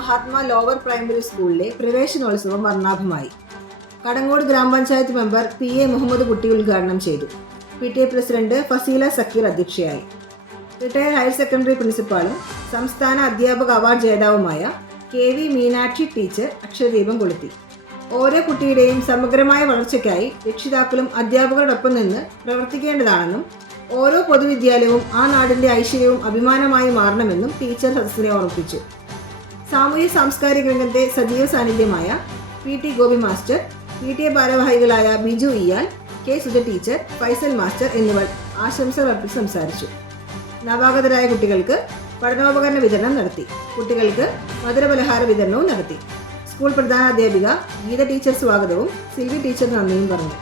Mahatma lower primary സ്കൂളിലെ പ്രവേശനോത്സവം വർണ്ണാഭമായി. കടങ്ങോട് ഗ്രാമപഞ്ചായത്ത് മെമ്പർ PA മുഹമ്മദ് കുട്ടി ഉദ്ഘാടനം ചെയ്തു. PTA പ്രസിഡന്റ് ഫസീല സക്കീർ അധ്യക്ഷയായി. റിട്ടയർഡ് ഹയർ സെക്കൻഡറി പ്രിൻസിപ്പാളും സംസ്ഥാന അധ്യാപക അവാർഡ് ജേതാവുമായ KV മീനാക്ഷി ടീച്ചർ അക്ഷരദീപം കൊളുത്തി. ഓരോ കുട്ടിയുടെയും സമഗ്രമായ വളർച്ചയ്ക്കായി രക്ഷിതാക്കളും അധ്യാപകരോടൊപ്പം നിന്ന് പ്രവർത്തിക്കേണ്ടതാണെന്നും ഓരോ പൊതുവിദ്യാലയവും ആ നാടിന്റെ ഐശ്വര്യവും അഭിമാനമായി മാറണമെന്നും ടീച്ചർ സദസ്സിനെ ഓർമ്മിപ്പിച്ചു. സാമൂഹ്യ സാംസ്കാരിക രംഗത്തെ സജീവ സാന്നിധ്യമായ PT ഗോപി മാസ്റ്റർ, PTA ഭാരവാഹികളായ Biju ഇയാൽ, K Suja teacher, Faisal master എന്നിവർ ആശംസകൾ അർപ്പിച്ച് സംസാരിച്ചു. നവാഗതരായ കുട്ടികൾക്ക് പഠനോപകരണ വിതരണം നടത്തി. കുട്ടികൾക്ക് മധുരപലഹാര വിതരണവും നടത്തി. സ്കൂൾ പ്രധാനാധ്യാപിക ഗീത ടീച്ചർ സ്വാഗതവും സിൽവി ടീച്ചർ നന്ദിയും പറഞ്ഞു.